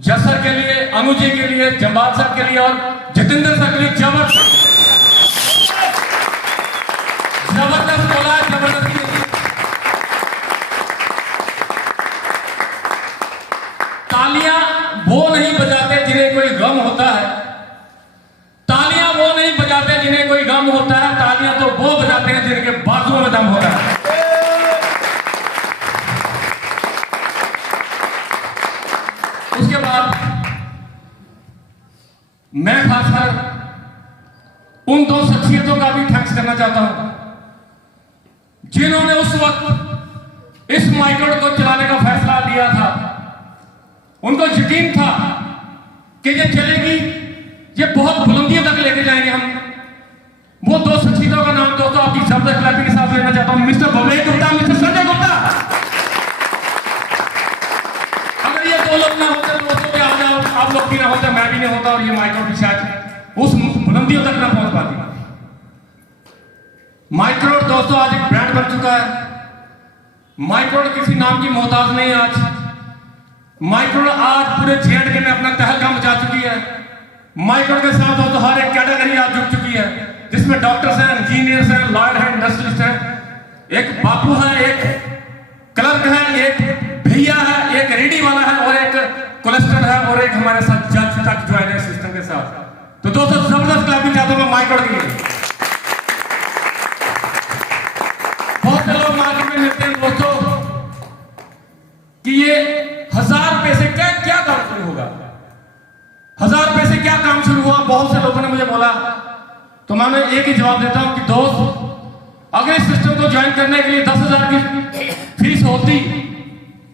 जसर के लिए, अनुजी के लिए, जम्बाल सर के लिए और जितेंद्र सर के लिए जबरदस्त बोला है, जबरदस्ती। तालियां वो नहीं बजाते जिन्हें कोई गम होता है, तालियां वो नहीं बजाते जिन्हें कोई गम होता है, तालियां तो वो बजाते हैं जिनके बाजुओं में दम होता है। उसके बाद मैं खासकर उन दो शख्सियतों का भी थैंक्स करना चाहता हूं जिन्होंने उस वक्त इस माइक्रोड को चलाने का फैसला लिया था। उनको यकीन था कि ये चलेगी, ये बहुत बुलंदियों तक लेके जाएंगे हम। वो दो शख्सियतों का नाम दोस्तों आपकी जबरदस्त क्लैपिंग के साथ लेना चाहता हूं, मिस्टर भवेश गुप्ता, मिस्टर संजय गुप्ता। अगर ये दो लोग ना होते तो दोस्तों पे आ जाओ, आप लोग भी ना होते, मैं भी नहीं होता और ये माइक्रोड भी शायद उस बुलंदियों तक ना पहुंच पाती। माइक्रोड दोस्तों आज एक ब्रांड बन चुका है। माइक्रोड किसी नाम की मोहताज नहीं। आज माइक्रोड आज पूरे जेएंडके में अपना तहलका मचा चुकी है। माइक्रोड के साथ दोस्तों हर एक कैटेगरी आज जुड़ चुकी है, जिसमें डॉक्टर्स हैं, इंजीनियर्स हैं, लॉयर हैं, इंडस्ट्रियलिस्ट हैं, एक बापू है, एक क्लर्क है, एक भैया है, एक रेडी वाला है और एक कोलेस्टर है और एक हमारे साथ जज तक ज्वाइन है सिस्टम के साथ। तो दोस्तों जबरदस्त क्लैपिंग चाहता हूं माइक्रोड के लिए। बहुत से लोग मार्केट में मिलते हैं दोस्तों कि ये 1000 रुपए से क्या काम शुरू होगा, 1000 रुपए से क्या काम शुरू हुआ। बहुत से लोगों ने मुझे बोला, तो मैं एक ही जवाब देता हूं कि दोस्त अगर इस सिस्टम को ज्वाइन करने के लिए 10,000 की फीस होती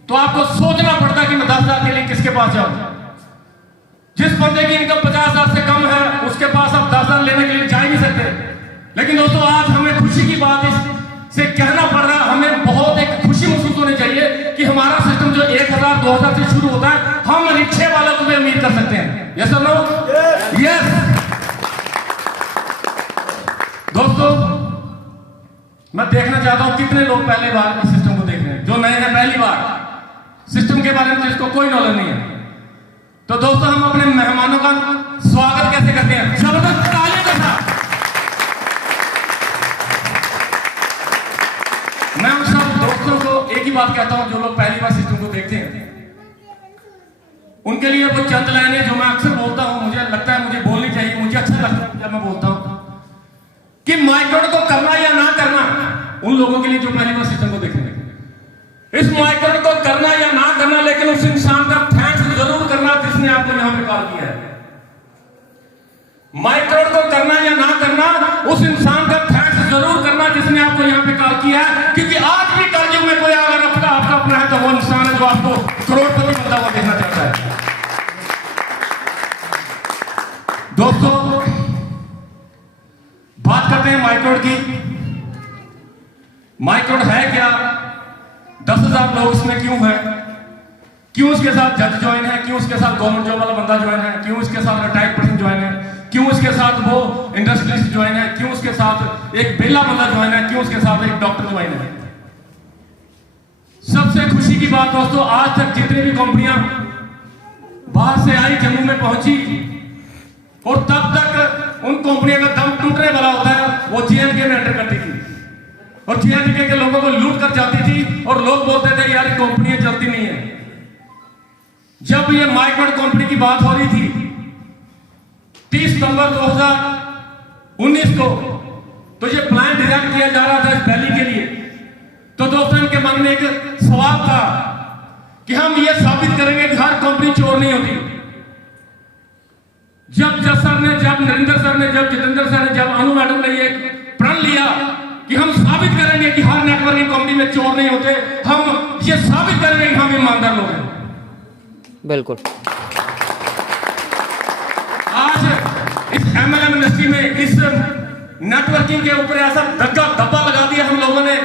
तो आपको सोचना पड़ता कि मैं 10,000 के लिए किसके पास जाऊं। जिस बंदे की इनकम 50,000 से कम है उसके पास आप 10,000 लेने के लिए जा ही नहीं सकते। लेकिन दोस्तों आज हमें खुशी की बात इससे कहना पड़ रहा है, हमें बहुत एक खुशी महसूस होनी चाहिए कि हमारा सिस्टम जो 1,000 2,000 से शुरू होता है, हम रिक्शे वालों को भी उम्मीद कर सकते हैं। यस और नो? यस। दोस्तों मैं देखना चाहता हूं कितने लोग पहली बार इस सिस्टम को देख रहे हैं, जो नए हैं पहली बार सिस्टम के बारे में जिसको कोई नॉलेज नहीं है। तो दोस्तों हम अपने मेहमानों का स्वागत कैसे करते हैं? जबरदस्त तालियों के साथ। मैं उन सब दोस्तों को एक ही बात कहता हूं जो लोग पहली बार सिस्टम को देखते हैं, उनके लिए वो चंद लाइनें जो मैं अक्सर बोलता हूं, मुझे लगता है मुझे बोलनी चाहिए, मुझे अच्छा लगता है जब मैं बोलता हूं कि माइक्रोड को करना या ना करना, उन लोगों के लिए जो पहली बार सिस्टम को देखेंगे, इस माइक्रोड को करना या ना करना, लेकिन उस इंसान का थैंक्स जरूर करना जिसने आपको यहां पे कॉल किया है। माइक्रोड को करना या ना करना, उस इंसान का थैंक्स जरूर करना जिसने आपको यहां पे कॉल किया है, क्योंकि आज भी कलयुग में कोई अगर आपका अपना है तो वो इंसान है जो आपको करोड़पति बनता हुआ देखना चाहता है। दोस्तों बात करते हैं माइक्रोड की। माइक्रोड है क्या, 10,000 लोग इसमें क्यों है, क्यों इसके साथ जज ज्वाइन है, क्यों इसके साथ गवर्नमेंट जॉब वाला बंदा ज्वाइन है, क्यों इसके साथ रिटायर्ड पर्सन ज्वाइन है, क्यों इसके साथ वो इंडस्ट्रियलिस्ट ज्वाइन है, क्यों इसके साथ एक बेला बंदा ज्वाइन है, क्यों इसके साथ एक डॉक्टर ज्वाइन है। सबसे खुशी की बात दोस्तों, आज तक जितनी भी कंपनियां बाहर से आई, जम्मू में पहुंची, और तब तक उन कंपनियों का दम टूटने वाला होता है, वो जेएंडके में एंटर करती थी और जेएंडके के लोगों को लूट कर जाती थी और लोग बोलते थे यार कंपनियां चलती नहीं है। जब ये माइक्रोड कंपनी की बात हो रही थी 30 सितंबर 2019 को, तो ये प्लान डिजाइन किया जा रहा था इस वैली के लिए। तो दोस्तों इनके मन में एक सवाल था कि हम ये साबित करेंगे कि हर कंपनी चोर नहीं होती। जब जस सर ने, जब नरेंद्र सर ने, जब जितेंद्र सर ने, जब अनु मैडम ने ये प्रण लिया कि हम साबित करेंगे कि हर नेटवर्किंग कंपनी में चोर नहीं होते, हम ये साबित करेंगे कि हम ईमानदार लोग हैं। बिल्कुल। आज इस एमएलएम इंडस्ट्री में इस नेटवर्किंग के ऊपर ऐसा धब्बा लगा दिया हम लोगों ने,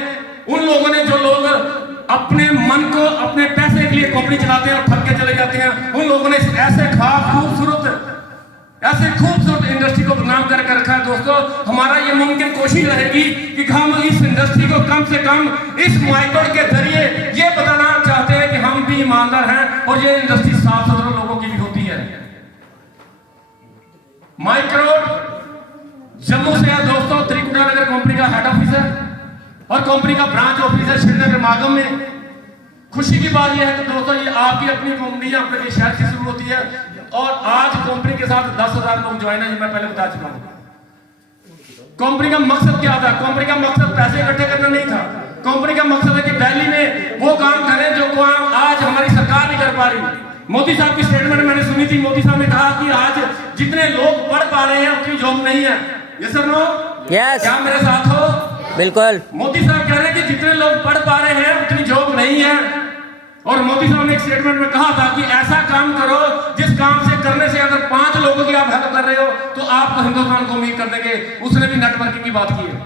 उन लोगों ने जो लोग अपने मन को अपने पैसे के लिए कंपनी चलाते हैं और ठग के चले जाते हैं, उन लोगों ने ऐसे खूबसूरत इंडस्ट्री को बदनाम करके रखा है। दोस्तों हमारा ये मुमकिन कोशिश रहेगी कि हम इस इंडस्ट्री को कम से कम इस माइक्रोड के जरिए ये बताना चाहते हैं कि हम भी ईमानदार हैं और ये इंडस्ट्री साफ सुथरे लोगों की माइक्रोड जम्मू से है दोस्तों, त्रिकुटा नगर कंपनी का हेड ऑफिस है और कंपनी का ब्रांच ऑफिस है श्रीनगर मागम में। खुशी की बात यह है कि दोस्तों ये आपकी अपनी कंपनी अपने शहर से शुरू होती है और आज कंपनी के साथ 10,000 लोग ज्वाइन है, मैं पहले बता चुका हूं। कंपनी का मकसद क्या था? कंपनी का मकसद पैसे इकट्ठे करना नहीं था। कंपनी का मकसद है कि दिल्ली में वो काम करें जो काम आज हमारी सरकार नहीं कर पा रही। मोदी साहब की स्टेटमेंट मैंने सुनी थी, मोदी साहब ने कहा कि आज जितने लोग पढ़ पा रहे हैं उतनी जॉब नहीं है। Yes sir no? यस। क्या मेरे साथ हो? बिल्कुल। मोदी साहब कह रहे हैं कि जितने लोग पढ़ पा रहे हैं उतनी जॉब नहीं है। और मोदी साहब ने एक स्टेटमेंट में कहा था कि ऐसा काम करो जिस काम से करने से अगर 5 लोगों की आप हेल्प कर रहे हो तो आपको हिंदुस्तान को अमीर कर देंगे। उसने भी नेटवर्किंग की बात की है।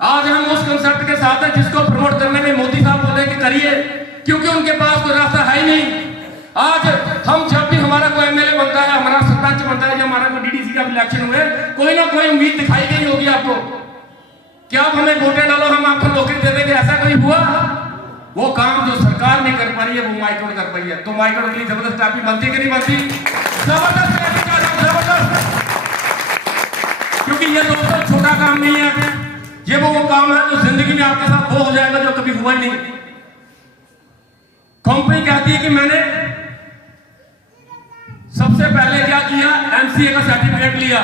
आज हम उस कंसेप्ट के साथ हैं जिसको प्रमोट करने में मोदी साहब बोले कि करिए, क्योंकि उनके पास कोई रास्ता है ही नहीं। आज हम जब भी हमारा कोई एमएलए बनता है, हमारा सरपंच बनता है या हमारा कोई डीडीसी का इलेक्शन हुए, कोई ना कोई उम्मीद दिखाई गई होगी आपको कि आप हमें वोटें डालो, हम आपको नौकरी दे देंगे। ऐसा कोई हुआ? वो काम जो सरकार नहीं कर पा रही है वो माइक्रोड कर पाई है। तो माइक्रोड के लिए जबरदस्त ट्रैफी बनती है कि नहीं बनती? जबरदस्त ट्रैफी का जबरदस्त, क्योंकि ये दोस्तों छोटा काम नहीं है। ये वो काम है जो जिंदगी में आपके साथ वो हो जाएगा जो कभी हुआ ही नहीं। कंपनी कहती है कि मैंने सबसे पहले क्या किया, एमसीए का सर्टिफिकेट लिया।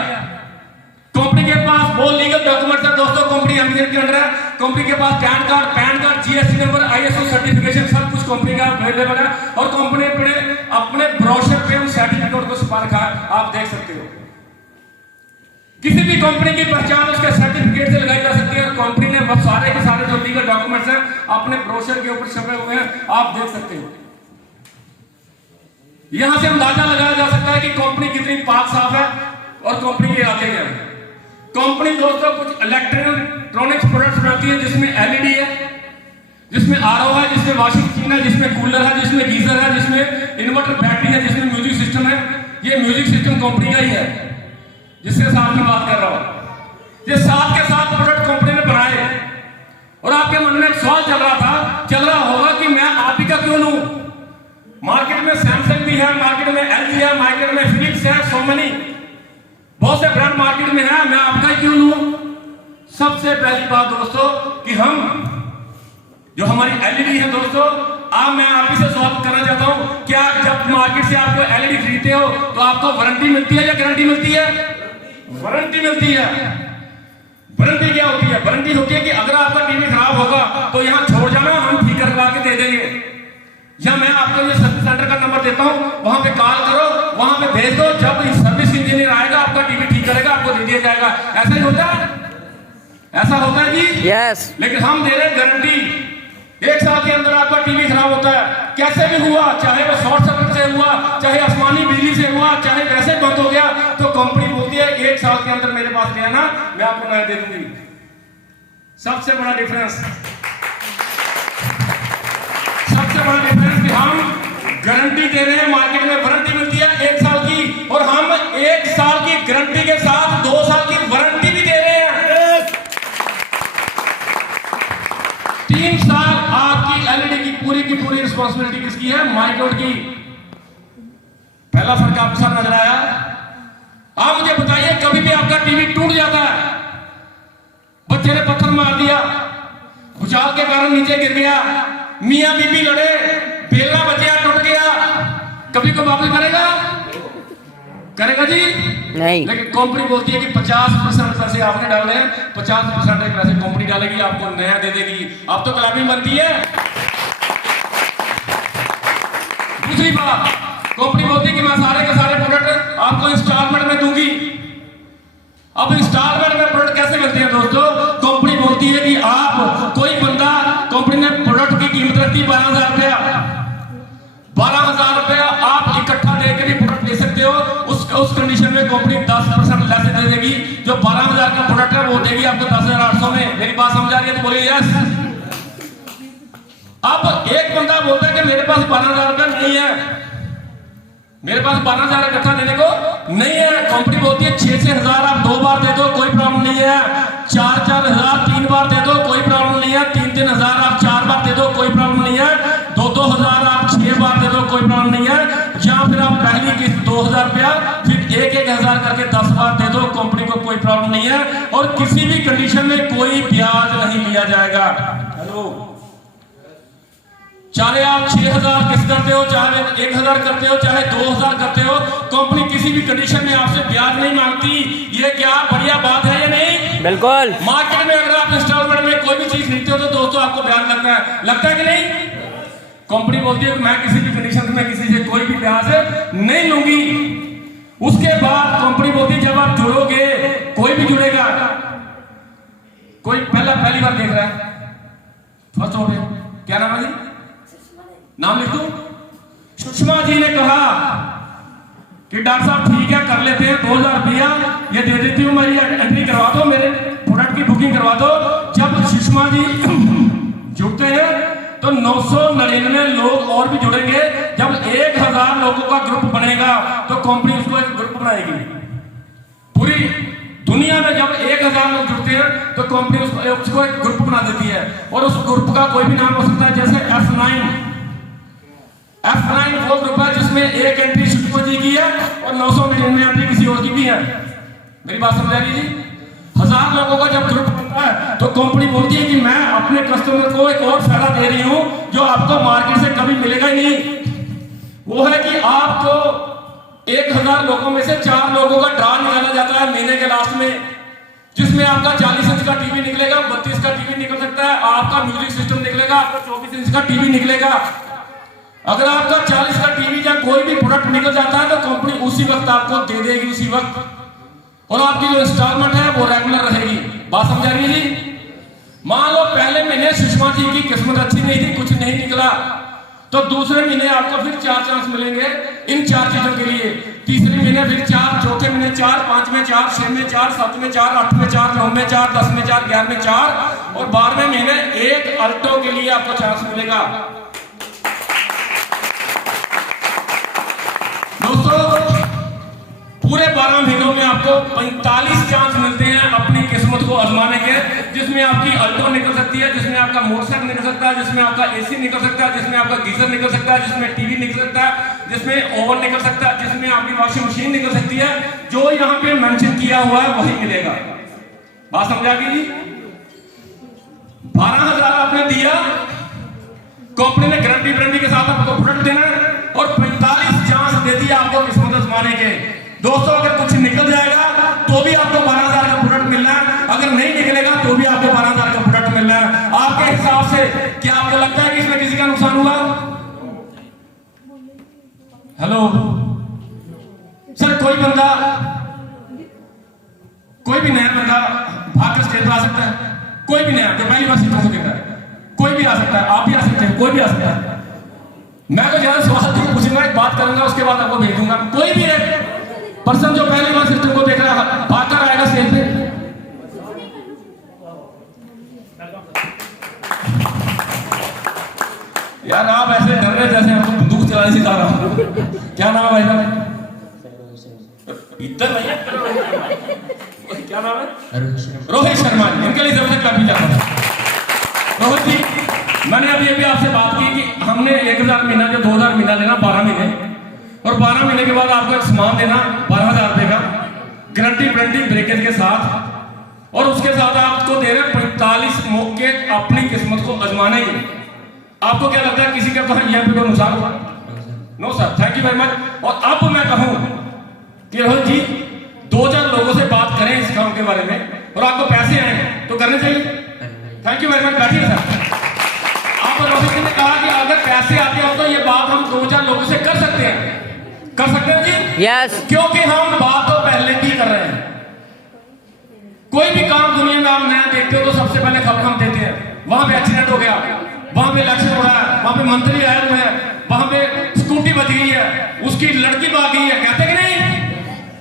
कंपनी के पास वो लीगल डॉक्यूमेंट्स है दोस्तों, कंपनी एमसीए के अंदर है। कंपनी के पास PAN card, GST number, ISO certification सब कुछ कंपनी का अवेलेबल है और कंपनी अपने ब्रोशर पे उन सर्टिफिकेट को छुपा रखा है, आप देख सकते हो। किसी भी कंपनी की पहचान उसके सर्टिफिकेट से लगाई जा सकती है और कंपनी ने बस सारे के सारे जो लीगल डॉक्यूमेंट्स हैं अपने ब्रोशर के ऊपर छपे हुए हैं, आप देख सकते हो। यहां से अंदाजा लगाया जा सकता है कि कंपनी कितनी पाक साफ है और कंपनी के आगे है। कंपनी दोस्तों कुछ इलेक्ट्रॉनिक्स प्रोडक्ट्स बनाती है जिसमें एलईडी है, जिसमें आरओ है, जिसमें वॉशिंग मशीन है, जिसमें कूलर है, जिसमें गीजर है, जिसमें इन्वर्टर बैटरी है, जिसमें म्यूजिक सिस्टम है। ये म्यूजिक सिस्टम कंपनी का ही है जिसके साथ मैं बात कर रहा हूं। ये 7 के 7 प्रोडक्ट कंपनी ने बनाए और आपके मन में एक सवाल चल रहा होगा कि मैं आप ही का क्यों लूं? मार्केट में सैमसंग भी है, मार्केट में एलजी है, मार्केट में फिलिप्स है, सो मेनी बहुत से ब्रांड मार्केट में है, मैं आपका ही क्यों लूं? सबसे पहली बात दोस्तों कि हम जो हमारी एलईडी है दोस्तों, मैं आप ही से सवाल करना चाहता हूं, क्या जब मार्केट से आपको एलईडी खरीदते हो तो आपको वारंटी मिलती है या गारंटी मिलती है? वारंटी मिलती है। वारंटी क्या होती है? वारंटी होती है कि अगर आपका टीवी खराब होगा तो यहां छोड़ जाना, हम ठीक करवा के दे देंगे। या मैं आपको ये सर्विस सेंटर का नंबर देता हूं, वहां पे कॉल करो, वहां पे भेज दो, जब सर्विस इंजीनियर आएगा आपका टीवी ठीक करेगा, आपको दे दिया जाएगा। ऐसा ही होता है? ऐसा होता है जी? यस। लेकिन हम दे रहे हैं गारंटी। 1 साल के अंदर आपका टीवी खराब होता है, कैसे भी हुआ, चाहे वो शॉर्ट सर्किट से हुआ, चाहे आसमानी बिजली से हुआ, चाहे वैसे बंद हो गया, तो कंपनी बोलती है 1 साल के अंदर मेरे पास ले आना, मैं आपको नया दे दूंगी। सबसे बड़ा डिफरेंस कि हम गारंटी दे रहे हैं, मार्केट में वारंटी मिलती है 1 साल की और हम 1 साल की गारंटी के साथ 2 साल की वारंटी भी दे रहे हैं। 3 साल आपकी एलईडी की पूरी रिस्पांसिबिलिटी किसकी है? माइक्रोड की। पहला फर्क आपके साथ नजर आया? आप मुझे बताइए, कभी भी आपका टीवी टूट जाता है, बच्चे ने पत्थर मार दिया, भूचाल के कारण नीचे गिर गया, मियां बीबी लड़े, बेलना बचा टूट गया, कभी को वापस करेगा जी? नहीं। लेकिन कंपनी बोलती है कि 50% पैसे आपने डाले हैं, 50% पैसे कंपनी डालेगी, आपको नया दे देगी। अब तो कलामी बनती है। दूसरी बात, कंपनी बोलती है कि मैं सारे के सारे प्रोडक्ट आपको इंस्टॉलमेंट में दूंगी। अब इंस्टॉलमेंट में प्रोडक्ट कैसे मिलते हैं दोस्तों? कंपनी बोलती है कि आप कोई बंदा, कंपनी ने प्रोडक्ट की कीमत रखती 12,000 रुपया, 12,000 रुपया आप इकट्ठा देकर भी प्रोडक्ट ले सकते हो। उस कंडीशन में कंपनी 10% लेस दे देगी। जो 12,000 का प्रोडक्ट है वो देगी आपको 10,800 में। मेरी बात समझ आ रही है तो बोलिए यस। अब एक बंदा बोलता है कि मेरे पास 12,000 रुपया नहीं है, मेरे पास 12,000 इकट्ठा देने को नहीं है। कंपनी बोलती है 6-6 हजार आप 2 बार दे दो, कोई प्रॉब्लम नहीं है। 4-4 हजार 3 बार दे दो, कोई प्रॉब्लम नहीं है। 3-3 हजार आप 4 बार दे दो, कोई प्रॉब्लम नहीं है। 2-2 हजार आप 6 बार दे दो, कोई प्रॉब्लम नहीं है। या फिर आप पहली किस्त 2000 रुपया फिर 1,000 करके 10 बार दे दो, कंपनी को कोई प्रॉब्लम नहीं है और किसी भी कंडीशन में कोई ब्याज नहीं लिया जाएगा। हेलो, चाहे आप 6,000 किस्त करते हो, चाहे 1,000 करते हो, चाहे 2,000 करते हो, कंपनी किसी भी कंडीशन में आपसे ब्याज नहीं मांगती। ये क्या बढ़िया बात है या नहीं? बिल्कुल। मार्केट में अगर आप इंस्टॉलमेंट में कोई भी चीज खरीदते हो तो दोस्तों आपको ब्याज लगता है कि नहीं? कंपनी बोलती है कि मैं किसी भी कंडीशन में किसी से कोई भी ब्याज नहीं लूंगी। उसके बाद कंपनी बोलती है जब आप जुड़ोगे, कोई भी जुड़ेगा, कोई पहली बार देख रहा है, फर्स्ट हो गया, क्या नाम है जी? नाम लिख दूं? सुषमा जी ने कहा कि डॉक्टर साहब ठीक है कर लेते हैं, 2,000 रुपया ये दे देती हूँ, मेरी एंट्री करवा दो, मेरे प्रोडक्ट की बुकिंग करवा दो। जब सुषमा जी जुड़ते हैं तो 999 लोग और भी जुड़ेंगे। जब 1,000 लोगों का ग्रुप बनेगा तो कंपनी उसको एक ग्रुप बनाएगी। पूरी दुनिया में जब 1,000 लोग जुड़ते हैं तो कंपनी उसको एक ग्रुप बना देती है और उस ग्रुप का कोई भी नाम हो सकता है, जैसे F9 वो ग्रुप है जिसमें एक एंट्री सुषमा जी की है और 999 एंट्री किसी और की भी है। मेरी बात समझ आ रही जी? 1,000 लोगों का जब ग्रुप बनता है तो कंपनी बोलती है कि मैं अपने कस्टमर को एक और फायदा दे रही हूं जो आपको मार्केट से कभी मिलेगा ही नहीं। वो है कि आपको 1,000 लोगों में से 4 लोगों का ड्रा निकाला जाता है महीने के लास्ट में, जिसमें आपका 40 इंच का टीवी निकलेगा, 32 का टीवी निकल सकता है, आपका म्यूजिक सिस्टम निकलेगा, आपका 24 इंच का टीवी निकलेगा। अगर आपका 40 का टीवी या कोई भी प्रोडक्ट निकल जाता है तो कंपनी उसी वक्त आपको दे देगी, उसी वक्त, और आपकी जो इंस्टॉलमेंट है वो रेगुलर रहेगी। बात समझ आ रही है जी? मान लो पहले महीने सुषमा जी की किस्मत अच्छी नहीं थी, कुछ नहीं निकला, तो दूसरे महीने आपको फिर 4 चांस मिलेंगे इन 4 चीजों के लिए। तीसरे महीने फिर 4, चौथे महीने 4, 5 में 4, 6 में 4, 7 में 4, 8 में 4, 9 में 4, 10 में 4, 11 में 4 और 12वें महीने एक अल्टो के लिए आपको चांस मिलेगा। दोस्तों पूरे 12 महीनों में आपको 45 चांस मिलते हैं अपनी किस्मत को आजमाने के, जिसमें आपकी अल्टो निकल सकती है, जिसमें आपका मोटरसाइकिल निकल सकता है, जिसमें आपका एसी निकल सकता है, जिसमें आपका गीजर निकल सकता है, जिसमें टीवी निकल सकता है, जिसमें ओवन निकल सकता है, जिसमें आपकी वॉशिंग मशीन निकल सकती है। जो यहाँ पे मेंशन किया हुआ है वही मिलेगा। बात समझा गई जी? 12,000 आपने दिया, कंपनी ने गारंटी के साथ आपको प्रोडक्ट देना और 45 चांस दे दिया आपको किस्मत आजमाने के। दोस्तों अगर कुछ निकल जाएगा तो भी आपको 12,000 का प्रोडक्ट मिलना है, अगर नहीं निकलेगा तो भी आपको 12,000 का प्रोडक्ट मिलना है। आपके हिसाब से क्या आपको लगता है कि इसमें किसी का नुकसान हुआ? हेलो सर, कोई भी नया बंदा भाग कर स्टेज पर आ सकता है? कोई भी नया जो पहली बार सीखने को कहता है, कोई भी आ सकता है, आप भी आ सकते हैं, कोई भी आ सकता है। मैं तो ज्यादा सवाल पूछूंगा, एक बात करूंगा, उसके बाद आपको भेज दूंगा। कोई भी है पर्सन जो पहली बार सिस्टम को देख रहा है भागकर आएगा स्टेज पे? यार आप ऐसे डर रहे जैसे आपको बंदूक चलाने सिखा रहा हूं। क्या नाम है भाई साहब? इधर नहीं है, क्या नाम है? रोहित शर्मा। इनके लिए सबसे काफी ज्यादा रोहित जी, मैंने अभी आपसे बात की कि हमने 1,000 महीना जो 2,000 महीना लेना 12 महीने, और 12 महीने के बाद आपको एक सामान देना 12,000 रुपए का गारंटी ब्रेकेज के साथ, और उसके साथ आपको दे रहे 45 मौके अपनी किस्मत को आजमाने के। आपको क्या लगता है किसी का यहाँ पे कोई नुकसान हुआ? No sir, thank you very much. और अब मैं कहूं कि रोहित जी 2,000 लोगों से बात करें इस काम के बारे में और आपको पैसे आए तो करने चाहिए। थैंक यू वेरी मच, बैठिए सर। आप रोहित जी ने कहा कि अगर पैसे आते हो तो ये बात हम 2,000 लोगों से कर सकते हैं जी? यस। क्योंकि हम बात तो पहले की कर रहे हैं। कोई भी काम दुनिया में आप नया देखते हो तो सबसे पहले खबर हम देते हैं। वहां पे एक्सीडेंट हो गया, वहां पे इलेक्शन हो रहा है, वहां पे मंत्री आए हुए हैं, वहां पे स्कूटी बच गई है, उसकी लड़की भाग गई है, कहते कि नहीं?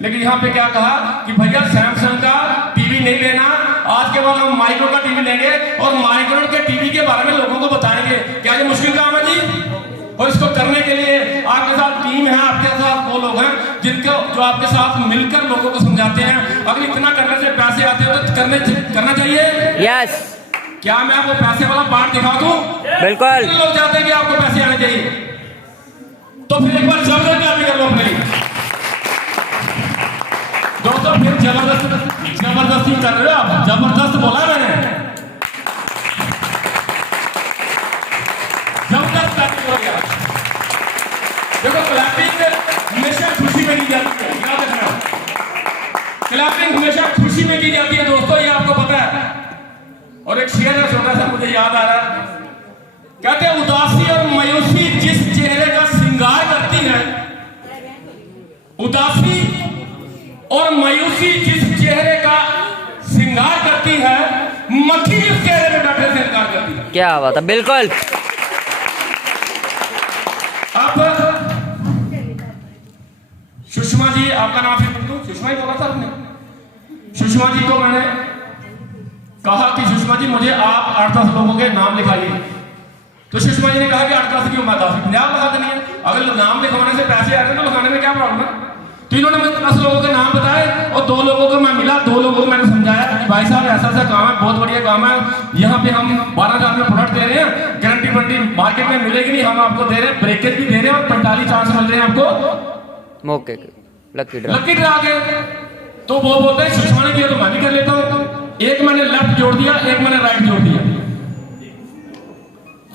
लेकिन यहाँ पे क्या कहा कि भैया सैमसंग का टीवी नहीं लेना, आज के बाद हम माइक्रो का टीवी लेंगे और माइक्रो के टीवी के बारे में लोगों को बताएंगे। क्या ये मुश्किल काम है जी? और इसको करने के लिए आपके साथ टीम है, आपके साथ वो लोग हैं जिनको जो आपके साथ मिलकर लोगों को समझाते हैं। अगर इतना करने से पैसे आते हो तो करना चाहिए। यस। क्या मैं आपको पैसे वाला पार्ट दिखा दूं? बिल्कुल। लोग चाहते हैं कि आपको पैसे आने चाहिए। तो फिर एक बार जबरदस्ती आप भी कर लो अपने लिए। दोस्तों फिर जबरदस्ती कर रहे हो आप, जबरदस्त बोला मैंने, जबरदस्त बैटिंग हो गया। देखो क्लैपिंग हमेशा खुशी में की जाती है, याद रखना, क्लैपिंग हमेशा खुशी में की जाती है दोस्तों, ये आपको पता है। और एक शेर है छोटा सा, मुझे याद आ रहा है, कहते हैं उदासी और मायूसी जिस चेहरे का श्रृंगार करती है, उदासी और मायूसी जिस चेहरे का श्रृंगार करती है, मक्खी उस चेहरे में बैठने से इनकार करती है। क्या बात है, बिल्कुल। अब सुषमा जी, आपका नाम फिर पूछूं? सुषमा ही बोला था आपने। सुषमा जी को मैंने कहा कि सुषमा जी मुझे आप 8-10 लोगों के नाम लिखाइए, तो सुषमा जी ने कहा कि 8-10 क्यों, मैं 10-50 लगा देनी है, अगर नाम लिखवाने से पैसे आते तो लिखाने में क्या प्रॉब्लम है। तो इन्होंने मुझे 10 लोगों के नाम बताए और 2 लोगों को मैं मिला, 2 लोगों को मैंने समझाया कि भाई साहब ऐसा ऐसा काम है, बहुत बढ़िया काम है, यहाँ पे हम 12,000 में प्रोडक्ट दे रहे हैं, गारंटी वारंटी मार्केट में मिलेगी नहीं, हम आपको दे रहे हैं, ब्रेकेज भी दे रहे हैं और 45 चांस मिल रहे हैं आपको मौके लकी ड्रा के। तो वो बोलते हैं सुषमा ने किया तो मैं भी कर लेता हूँ। एक मैंने लेफ्ट जोड़ दिया, एक मैंने राइट जोड़ दिया,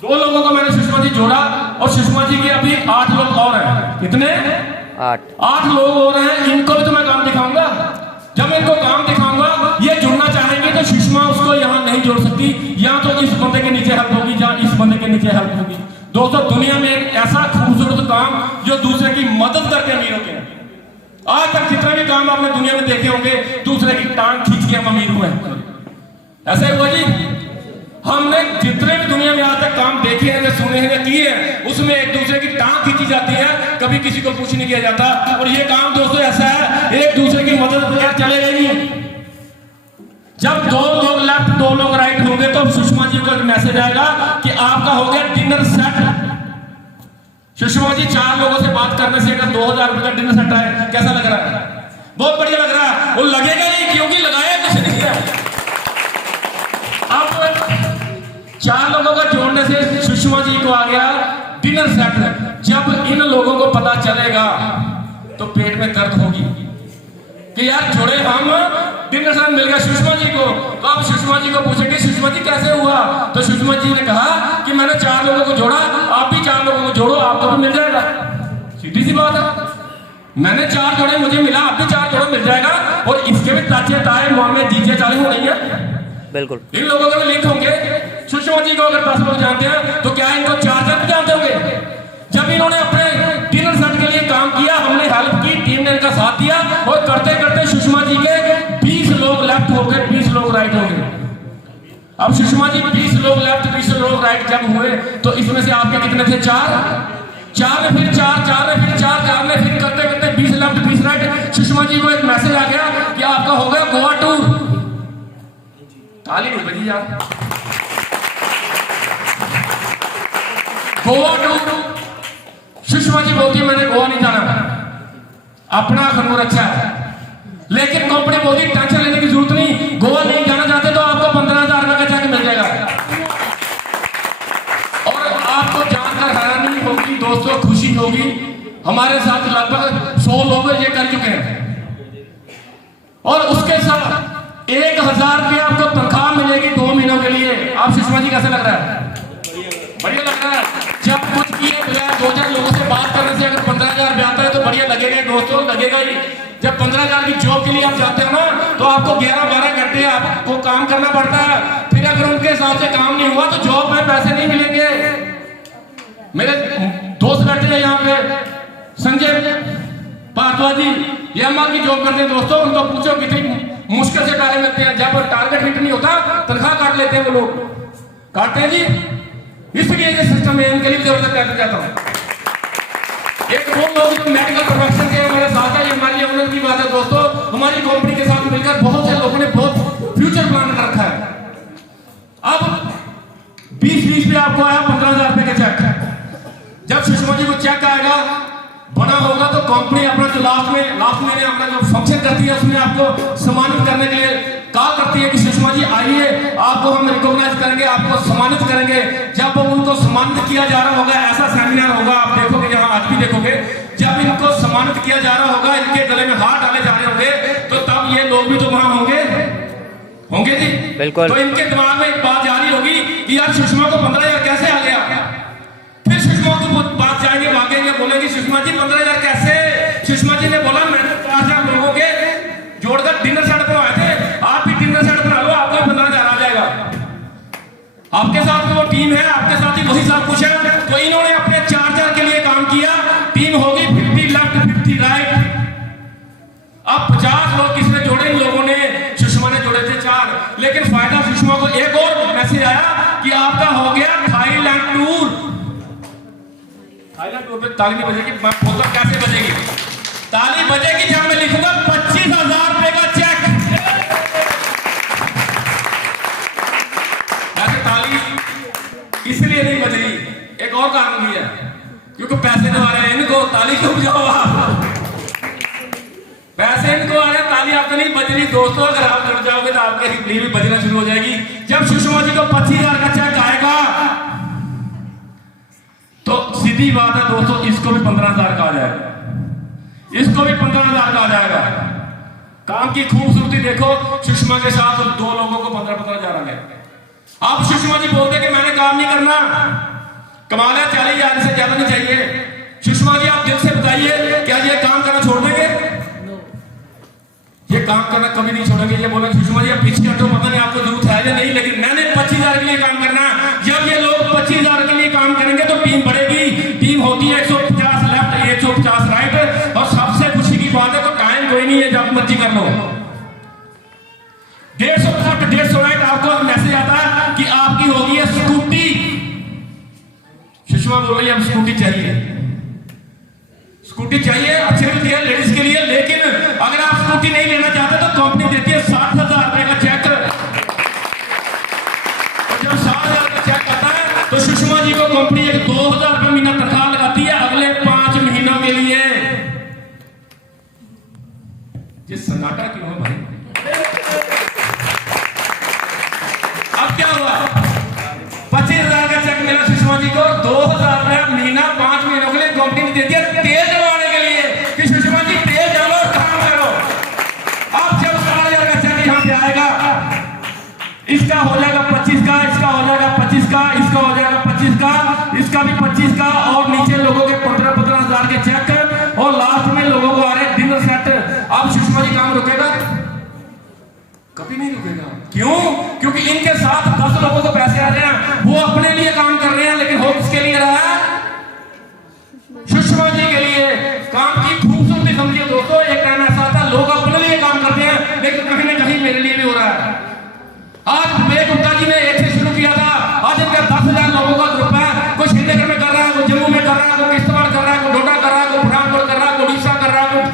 2 लोगों को मैंने सुषमा जी जोड़ा और सुषमा जी के अभी 8 लोग और हैं। कितने? 8 लोग और हैं, इनको भी तो मैं काम दिखाऊंगा। जब मैं इनको काम दिखाऊंगा, ये जुड़ना चाहेंगे तो सुषमा उसको यहाँ नहीं जोड़ सकती, या तो इस बंदे के नीचे हेल्प होगी या इस बंदे के नीचे हेल्प होगी। दोस्तों दुनिया में एक ऐसा खूबसूरत काम जो दूसरे की मदद करके अमीर होते हैं। आज तक जितने भी काम आपने दुनिया में देखे होंगे, दूसरे की टांग खींच के हम अमीर हुए हैं, ऐसा ही हुआ जी। हमने जितने भी दुनिया में आज तक काम देखे हैं, सुने हैं, किए हैं, उसमें एक दूसरे की टांग खींची जाती है, कभी किसी को कुछ नहीं किया जाता। और ये काम दोस्तों ऐसा है, एक दूसरे की मदद बगैर चलेगा ही नहीं। जब 2 लोग लेफ्ट 2 लोग राइट होंगे तो सुषमा जी को एक मैसेज आएगा कि आपका हो गया डिनर सेट। सुषमा जी 4 लोगों से बात करने से अगर 2,000 रुपए का डिनर सेट आए, कैसा लग रहा है? बहुत बढ़िया लग रहा है। वो लगेगा ही क्योंकि लगाया कुछ नहीं है। अब 4 लोगों का जोड़ने से सुषमा जी को आ गया डिनर सेट। जब इन लोगों को पता चलेगा तो पेट में दर्द होगी कि यार जोड़े हम, डिनर सेट मिल गया सुषमा जी को। तो अब सुषमा जी को पूछेंगे सुषमा जी कैसे हुआ, तो सुषमा जी ने कहा कि मैंने 4 लोगों को जोड़ा, आप भी 4 लोगों को जोड़ो, आपको भी मिल जाएगा। सीधी सी बात है, मैंने 4 जोड़े, मुझे मिला, आप भी 4 जोड़े मिल जाएगा। और इसके भी ताचे ताए मोहम्मद जीजे चालू हो रही है, बिल्कुल। इन लोगों के भी लिंक होंगे। सुषमा जी को अगर 10 लोग जानते हैं तो क्या इनको 4 भी जानते होंगे? जब इन्होंने अपने डिनर सेट के लिए काम किया, हमने हेल्प की, टीम ने इनका साथ दिया और करते करते सुषमा जी के 20 लोग लेफ्ट हो गए, 20 लोग राइट हो गए। अब सुषमा जी 20 लोग लेफ्ट 20 लोग राइट जब हुए तो इसमें से आपके कितने थे? 4 में फिर 4 में फिर 4 में फिर करते करते 20 लेफ्ट 20 राइट। सुषमा जी को एक मैसेज आ गया कि आपका हो गया गोवा टूर। ताली नहीं बजी यार। गोवा टूर। सुषमा जी बोलती मैंने गोवा नहीं जाना, अपना खनूर अच्छा है, लेकिन कंपनी बोलती टेंशन लेने की जरूरत नहीं, गोवा नहीं जाना चाहते तो आपको 15,000 रुपए का चेक मिल जाएगा। और आपको जानकर हैरानी होगी दोस्तों, खुशी होगी, हमारे साथ लगभग 100 लोग ये कर चुके हैं। और उसके साथ 1,000 रुपया आपको तनख्वाह मिलेगी 2 महीनों के लिए। आप सुषमा जी कैसे लग रहा है? बढ़िया लग रहा है। जब कुछ किए बगैर 2-4 लोगों से बात करने से अगर 15,000 रुपया आता है तो बढ़िया लगेगा दोस्तों, लगेगा ही। जब 15,000 की जॉब के लिए आप जाते हो ना तो आपको 11-12 घंटे आपको काम करना पड़ता है। फिर अगर उनके हिसाब से काम नहीं हुआ तो जॉब में पैसे नहीं मिलेंगे। मेरे दोस्त बैठे हैं यहाँ पे, संजय भारद्वाज जी, ये एमआर की जॉब करते हैं दोस्तों, उनको पूछो कितनी मुश्किल से पैसे मिलते हैं। जब टारगेट हिट नहीं होता तनख्वाह काट लेते हैं वो लोग, काटते हैं जी। इसलिए ये सिस्टम है, इनके लिए जरूरत करना चाहता हूँ। एक वो लोग जो मेडिकल प्रोफेशन के हमारे साथ है, ये हमारी ऑनर की बात है दोस्तों। हमारी कंपनी के साथ मिलकर बहुत से लोगों ने बहुत फ्यूचर प्लान कर रखा है। अब 20-20 पे आपको आया 15,000 रुपए का चेक। जब सुषमा जी को चेक आएगा बना होगा तो कंपनी अपना जो लास्ट महीने अपना जो फंक्शन करती है उसमें आपको सम्मानित करने के लिए कॉल करती है कि सुषमा जी आइए, आपको हम रिकॉग्नाइज करेंगे, आपको सम्मानित करेंगे। जब उनको सम्मानित किया जा रहा होगा, ऐसा सेमिनार होगा, आप देखोगे, यहाँ आज भी देखोगे, जब इनको सम्मानित किया जा रहा होगा, इनके गले में हाथ डाले जा रहे होंगे, तो तब ये लोग भी तो वहां होंगे जी, बिल्कुल। तो इनके दिमाग में एक बात जा रही होगी कि यार सुषमा को 15,000 कैसे आ गया। फिर सुषमा को बात जाएंगे, भागेंगे, बोलेंगे सुषमा जी 15,000 कैसे। सुषमा जी ने बोला मैंने 5,000 लोगों के जोड़कर डिनर सेट बनवाए थे, आप भी डिनर सेट बना लो, आपको 15,000 आ जाएगा। आपके साथ में वो टीम है, आपके साथ ही वही सब कुछ है। तो इन्होंने अपने 4 के लिए काम किया, टीम होगी 50 लेफ्ट 50 राइट। अब 50 लोग किसने जोड़े, इन लोगों ने, सुषमा ने जोड़े थे 4। लेकिन फायदा सुषमा को एक और मैसेज आया कि आपका हो गया थाईलैंड टूर। थाईलैंड टूर पे ताली नहीं बजेगी, मैं बोलता कैसे बजेगी, ताली बजेगी जब मैं लिखूंगा 25,000 रुपए का चेक। ऐसे ताली इसलिए नहीं बजेगी, एक और कारण भी है, क्योंकि पैसे दे रहे हैं इनको, ताली क्यों बजाओ आप, पैसे इनको आ रहे, ताली आपको नहीं बज रही। दोस्तों अगर आप जुड़ जाओगे तो आपके लिए भी बजना शुरू हो जाएगी। जब सुषमा जी को 25,000 का चेक आएगा तो सीधी बात है दोस्तों, इसको भी 15,000 का आ जाएगा, इसको भी 15,000 का आ जाएगा। काम की खूबसूरती देखो, सुषमा के साथ 2 लोगों को 15,000 आ गए। अब सुषमा जी बोलते कि मैंने काम नहीं करना, कमाल है, 40,000 से ज्यादा नहीं चाहिए। सुषमा जी आप दिल से बताइए, क्या ये काम करना छोड़ देंगे? ये काम करना कभी नहीं छोड़ेंगे। ये बोला सुषमा जी आप पीछे हटो, पता नहीं आपको जरूरत है या नहीं, लेकिन मैंने 25,000 के लिए काम करना। जब ये लोग 25,000 के लिए काम करेंगे तो टीम बढ़ेगी। टीम होती है 150 लेफ्ट 150 राइट। और सबसे खुशी की बात है, तो टाइम कोई नहीं है, जब मर्जी कर लो। 150 लेफ्ट 150 राइट, आपको मैसेज आता है कि आपकी होगी है स्कूटी। सुषमा बोल रही है अब स्कूटी चाहिए, स्कूटी चाहिए, अच्छी मिलती है लेडीज के लिए। लेकिन अगर आप स्कूटी नहीं लेना चाहते तो कंपनी देती है 60,000 रुपए का चेक। और जब 60,000 का चेक आता है तो सुषमा जी को कंपनी 2,000 रुपए महीना तनख्वाह लगाती है अगले 5 महीनों के लिए। ये सन्नाटा क्यों है भाई? अब क्या हुआ, 25,000 का चेक मिला सुषमा जी को, 2,000 रुपया महीना 5 महीनों के लिए कंपनी ने देती है तेल डलवाने के लिए कि सुषमा जी तेल डालो काम करो। अब जब 60,000 का चेक यहाँ पे आएगा, इसका हो जाएगा 25 का, इसका हो जाएगा 25 का, इसका हो जाएगा 25 का, इसका भी 25 का, और नीचे लोगों के 15,000 के चेक, और लास्ट में लोगों को आ रहे डिनर सेट। अब सुषमा जी काम रुकेगा? कभी नहीं रुकेगा। क्यों? क्योंकि इनके साथ 10 लोगों को पैसे आ रहे हैं, वो अपने लिए काम कर रहे हैं, लेकिन हो किसके लिए रहा है? सुषमा जी के लिए। काम की खूबसूरती समझिए दोस्तों, एक टाइम ऐसा था लोग अपने लिए काम करते हैं, लेकिन कहीं ना कहीं मेरे लिए भी हो रहा है। आज विवेक गुप्ता जी ने 1 से शुरू किया था, आज इनका 10,000 लोगों का ग्रुप है। कोई श्रीनगर में कर रहा है, कोई जम्मू में कर रहा है, कोई किश्तवाड़ कर रहा है, कोई डोडा कर रहा है, कोई पठानकोट कर रहा है, कोई उड़ीसा कर रहा है, कोई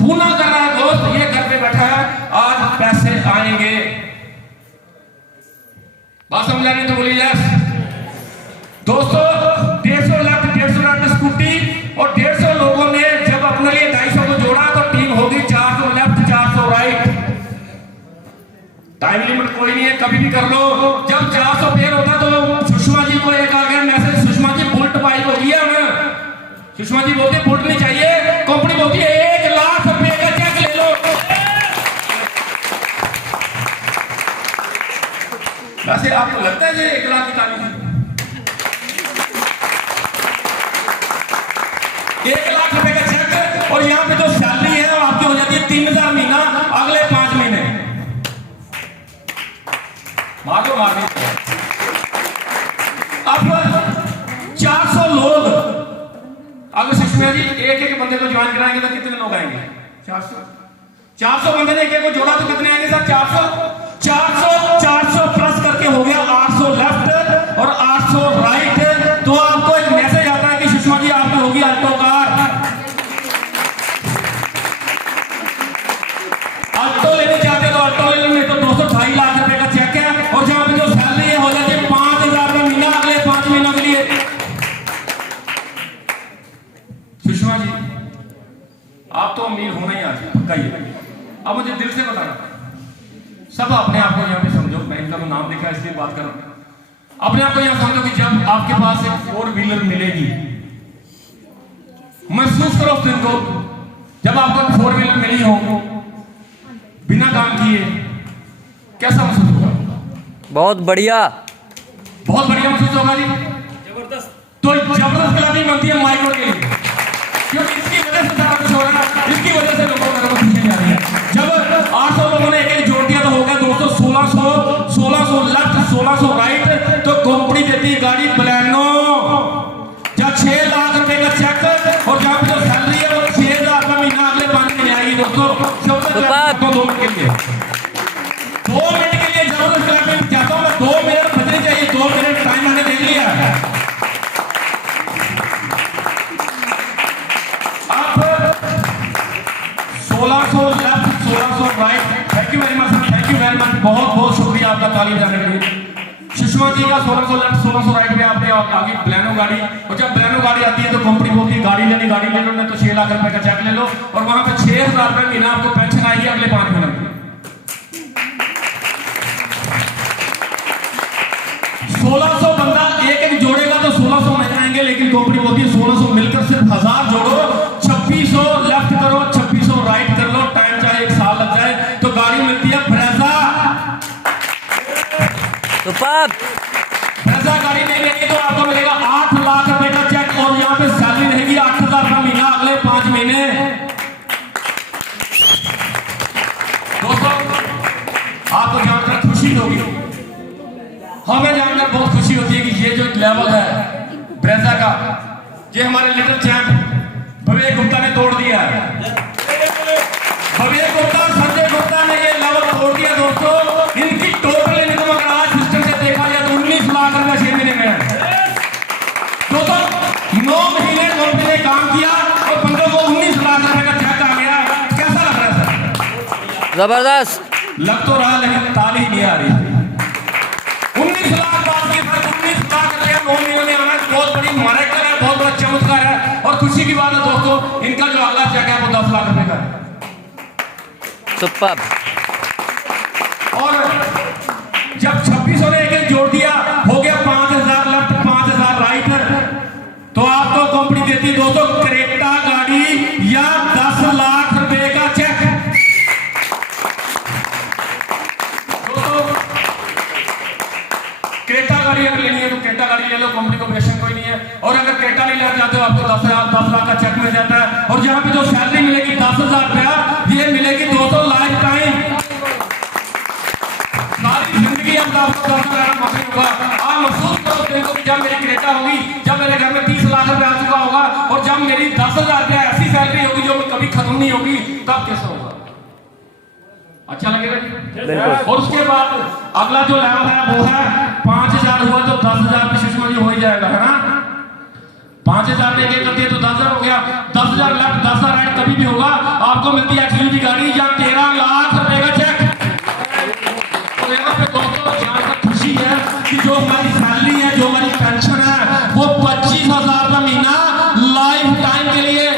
पूना कर रहा है। दोस्त ये घर पे बैठा है, आज पैसे आएंगे। बात समझ आ रही तो बोलिए यस। दोस्तों 150 लेफ्ट 150 राइट स्कूटी, और 150 लोगों ने जब अपने लिए 250 को जोड़ा तो टीम होगी 400 लेफ्ट 400 राइट। टाइम लिमिट कोई नहीं है, कभी भी कर लो। जब 400 पेयर होता तो सुषमा जी को एक आ गया message, Sushma ji bullet bike हो गया ना। सुषमा जी बोलती बुलेट नहीं चाहिए, कंपनी बोलती है 1 लाख रुपए का चेक ले लो। वैसे आपको लगता है ये 1 लाख की तारीफ है? 1 लाख रुपए का चेक, और यहाँ पे जो सैलरी है वो आपकी हो जाती है 3,000 महीना अगले 5 महीने। मारो मारनी। अब 400 लोग अगर सुषमा जी एक बंदे को ज्वाइन कराएंगे तो कितने लोग आएंगे? 400 बंदे ने एक को जोड़ा तो कितने आएंगे सर? 400 प्लस करके हो गया 800 लेफ्ट और 800 राइट। तो आपको एक मैसेज आता है कि सुषमा जी आपकी होगी अल्टो कार। अल्टो लेने चाहते तो अल्टो ले लेंगे, तो 228 लाख रुपए का चेक है, और जहां पे जो सैलरी है हो जाती है 5,000 रुपए महीना अगले 5 महीनों के लिए। सुषमा जी आप तो अमीर होना ही आज पक्का ही है। अब मुझे दिल से बताना, सब अपने आप को यहाँ पे समझो, मैं इनका तो नाम लिखा है इसलिए बात कर रहा हूँ। अपने आप को यहाँ समझो कि जब आपके पास एक 4 व्हीलर मिलेगी, महसूस करो उस दिन को जब आपको 4 व्हीलर मिली हो बिना काम किए, कैसा महसूस होगा? बहुत बढ़िया। बहुत बढ़िया महसूस होगा जी, जबरदस्त। तो जबरदस्त क्लबिंग बनती है माइक्रो के लिए, क्योंकि इसकी वजह से सारा कुछ हो रहा है, इसकी वजह से लोगों को खुशी आ रही है। जब 800 लोगों ने एक जोड़ दिया तो हो गया दोस्तों 1600 लेफ्ट 1600 राइट, तो कंपनी देती गाड़ी बलैनो, जहाँ 6 लाख रुपए का चेक और जहाँ पे जो सैलरी है वो 6000 रुपये महीना अगले 5 महीने आएगी दोस्तों। 2 मिनट के लिए, 2 मिनट के लिए जबरदस्त क्लबिंग चाहता हूँ मैं। 2 मिनट बचने चाहिए, 2 मिनट टाइम मैंने दे लिया है। अब 1600 left 1600 right, thank you very much, thank you very much, बहुत बहुत शुक्रिया आपका ताली बजाने के लिए। सुषमा जी का 1600 लेफ्ट 1600 राइट पे आपने आगे बलैनो गाड़ी, और जब बलैनो गाड़ी आती है तो कंपनी बोलती है गाड़ी ले लो, नहीं तो 6 लाख रुपए का चेक ले लो, और वहां पे 6000 रुपए महीना आपको पेंशन आएगी अगले 5 महीने में। 1600 बंदा एक जोड़ेगा तो 1600 मिल जाएंगे, लेकिन कंपनी बोलती है 1600 मिलकर सिर्फ 1000 जोड़ो, 2600 लेफ्ट करो, 2600 राइट कर लो, टाइम चाहे 1 साल लग जाए, तो गाड़ी मिलती है ब्रेजा। ब्रेजा गाड़ी नहीं लेंगे तो आपको मिलेगा 8 लाख रुपए का चेक, और यहाँ पे सैलरी रहेगी 8000 रुपए महीना अगले 5 महीने। दोस्तों आपको जानकर खुशी होगी, हमें जानकर बहुत खुशी होती है कि ये जो लेवल है ब्रेजा का, ये हमारे लिटिल चैंप विवेक गुप्ता ने तोड़ दिया है। विवेक गुप्ता, संजय गुप्ता ने ये लेवल तोड़ दिया दोस्तों। इनकी टोटल इनकम अगर आज सिस्टम से देखा जाए तो 19 लाख रुपए 6 महीने में है दोस्तों। 9 महीने कंपनी ने काम किया और 15 को 19 लाख रुपए का चेक आ गया। कैसा लग रहा है सर? जबरदस्त लग तो रहा, लेकिन ताली नहीं आ रही। 19 लाख बात की बात, 19 लाख रुपए 9 महीने में आना बहुत बड़ी मरकल है, बहुत बड़ा चमत्कार है, और खुशी की बात है दोस्तों, इनका जो अगला चेक है वो 10 लाख रुपए का है। सुपर। और जब 2600 ने एक जोड़ दिया, हो गया 5000 लेफ्ट 5000 राइट, तो आपको कंपनी देती है दोस्तों क्रेटा गाड़ी या 10 लाख रुपए का चेक। दोस्तों क्रेटा गाड़ी अगर लेनी है तो क्रेटा गाड़ी ले लो, कंपनी को प्रेशर कोई नहीं है, और अगर क्रेटा नहीं लेना चाहते हो आपको 10 लाख का चेक मिल जाता है, और जहां पे जो सैलरी मिलेगी 10,000 रुपया, ये मिलेगी दोस्तों लाइफ टाइम, सारी जिंदगी आपको 10 लाख नौकरी होगा। आप महसूस करो देखो कि जब मेरी क्रेटा होगी, जब मेरे घर में 30 लाख रुपया आ चुका होगा, और जब मेरी 10,000 रुपया ऐसी सैलरी होगी जो कभी खत्म नहीं होगी, तब कैसा होगा? अच्छा लगेगा जी। और उसके बाद अगला जो लेवल है वो है 5000 हुआ तो 10,000 पे सुषमा जी हो ही जाएगा, है ना? 5000 में एक करती है तो 10,000 हो गया, 10,000 लेफ्ट 10,000 राइट कभी भी होगा, आपको मिलती है एक्सयूवी गाड़ी या 13 लाख रुपए का चेक। तो यहाँ पे दोस्तों जानकर खुशी है कि जो हमारी सैलरी है, जो हमारी पेंशन है, वो 25,000 रुपए महीना लाइफ टाइम के लिए।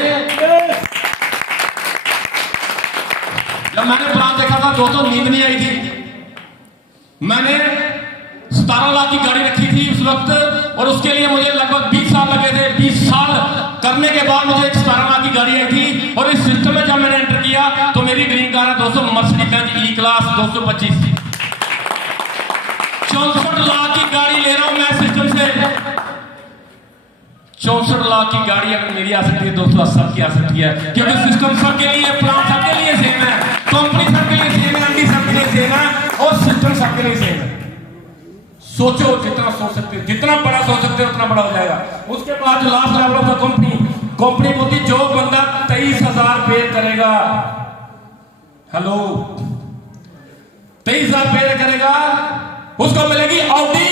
जब मैंने प्लान देखा था दोस्तों नींद नहीं आई थी। मैंने 17 लाख की गाड़ी रखी थी उस वक्त, और उसके लिए मुझे लगभग 20 साल लगे थे। 20 साल करने के बाद मुझे 17 लाख की गाड़ी आई थी, और इस सिस्टम में जब मैंने एंटर किया तो मेरी ड्रीम कार है दोस्तों मर्सिडीज बेंज ई क्लास 225। 64 लाख की गाड़ी ले रहा हूं मैं सिस्टम से। 64 लाख की गाड़ी अगर मेरी आ सकती है दोस्तों, सबकी आ सकती है, क्योंकि सिस्टम सबके लिए, प्लान सबके लिए सेम है, कंपनी सबके लिए सेम है, एमडी सबके लिए सेम है, और सिस्टम सबके लिए सेम है। सोचो जितना सोच सकते हो, जितना बड़ा सोच सकते हो उतना बड़ा हो जाएगा। उसके बाद जो last level of the company बोलती जो बंदा 23,000 पे करेगा, हेलो 23,000 पे करेगा, उसको मिलेगी ऑडी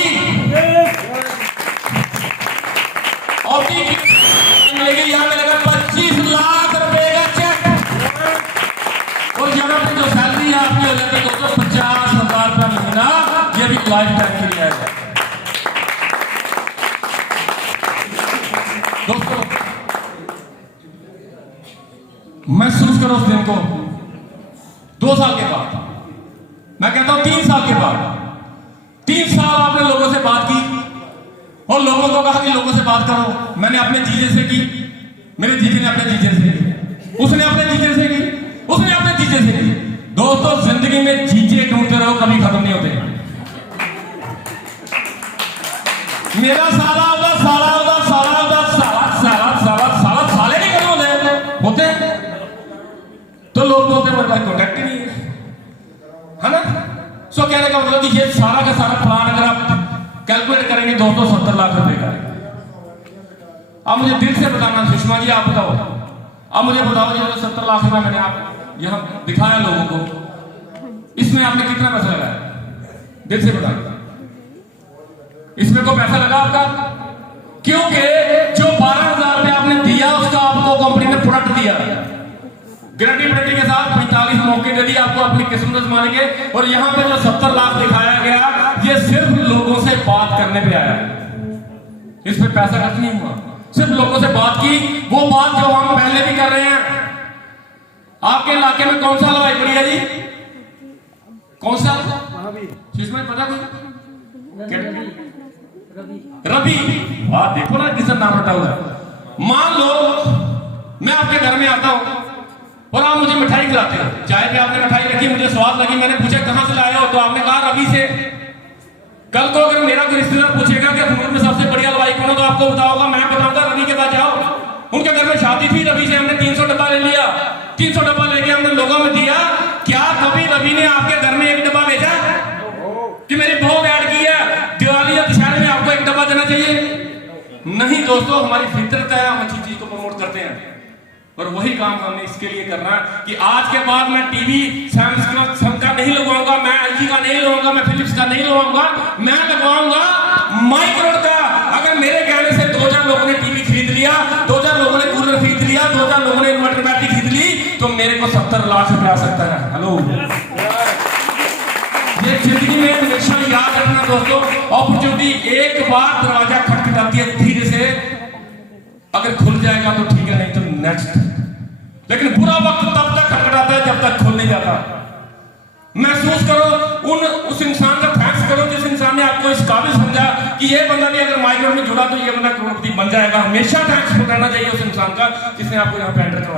मिलेगी, यहां मिलेगा 25 लाख रुपए का चेक, और यहाँ पे जो सैलरी है आपकी हो जाती है दोस्तों 50,000 रुपए महीना, ये भी लाइफ टाइम के लिए आएगा। दोस्तों महसूस करो उस दिन को 2 साल के बाद, मैं कहता हूं 3 साल के बाद 3 साल आपने लोगों से बात की और लोगों को कहा कि लोगों से बात करो। मैंने अपने जीजे से की, मेरे जीजे ने अपने जीजे से की, उसने अपने जीजे से की, उसने अपने जीजे से की। दोस्तों जिंदगी में जीजे ढूंढते रहो, कभी खत्म नहीं होते। मेरा साला होगा, साला होगा, साला होगा, साला साला साला साला साले नहीं खत्म होते तो लोग बोलते मेरे पास कॉन्टैक्ट ही नहीं है ना। सो कहने का मतलब कि ये सारा का सारा प्लान अगर आप कैलकुलेट करेंगे दोस्तों 70 लाख रुपए का। अब मुझे दिल से बताना सुषमा जी, आप बताओ, अब मुझे बताओ ये 70 लाख रुपए मैंने आप यहां दिखाया लोगों को, इसमें आपने कितना पैसा लगाया? दिल से बताइए, इसमें को पैसा लगा आपका? क्योंकि जो 12,000 रुपए आपने दिया उसका आपको कंपनी ने प्रोडक्ट दिया, गारंटी के साथ 45 मौके दे दिए आपको अपनी किस्मत आजमाने के। और यहां पे जो 70 लाख दिखाया गया ये सिर्फ लोगों से बात करने पे आया, इस पे पैसा खर्च नहीं हुआ, सिर्फ लोगों से बात की। वो बात जो हम पहले भी कर रहे हैं। आपके इलाके में कौन सा हलवाई पड़ी है जी? कौन सा? इसमें पता कोई? रवि। वाह, देखो ना किसका नाम रटा हुआ है। मान लो मैं आपके घर में आता हूं और आप मुझे मिठाई खिलाते हो, चाय पे आपने मिठाई रखी, मुझे स्वाद लगी, मैंने पूछा कहां से लाए हो, तो आपने कहा रवि से। कल को अगर मेरा कोई रिश्तेदार पूछेगा कि अखनूर में सबसे बढ़िया हलवाई कौन है, तो आपको बताओगा, मैं बताऊंगा रवि के पास जाओ। उनके घर में शादी थी, रवि से हमने 300 डब्बा ले लिया, 300 डब्बा लेके हमने लोगों में दिया। क्या कभी रवि ने आपके घर में 1 डब्बा भेजा कि मेरी भोग ऐड की है, दिवाली या दशहरे में आपको 1 डब्बा देना चाहिए? नहीं दोस्तों, हमारी फितरत है, हम अच्छी चीज को प्रमोट करते हैं। और वही काम हमने इसके लिए करना है कि आज के बाद मैं टीवी सैमसंग का नहीं लगवाऊंगा, मैं एलजी का नहीं लगवाऊंगा, मैं फिलिप्स का नहीं लगवाऊंगा, मैं लगवाऊंगा माइक्रोन का। अगर मेरे कहने से 2000 लोगों ने टीवी खरीद लिया, 2000 लोगों ने कूलर खरीद लिया, 2000 लोगों ने इन्वर्टर बैटरी खरीद ली, तो मेरे को 70 लाख रुपए आ सकता है। हेलो, ये जिंदगी में हमेशा याद रखना दोस्तों, अपॉर्चुनिटी एक बार दरवाजा खटखटाती है धीरे से, अगर खुल जाएगा तो ठीक है, नहीं तो नेक्स्ट। लेकिन बुरा वक्त तब तक खटखटाता है जब तक खुल नहीं जाता। महसूस करो उस इंसान का, थैंक्स करो जिस इंसान ने आपको इस काबिल समझा कि ये बंदा भी अगर माइक्रोन में जुड़ा तो ये बंदा करोड़पति बन जाएगा। हमेशा थैंक्स करना चाहिए उस इंसान का जिसने आपको यहाँ पे एंटर करवाया।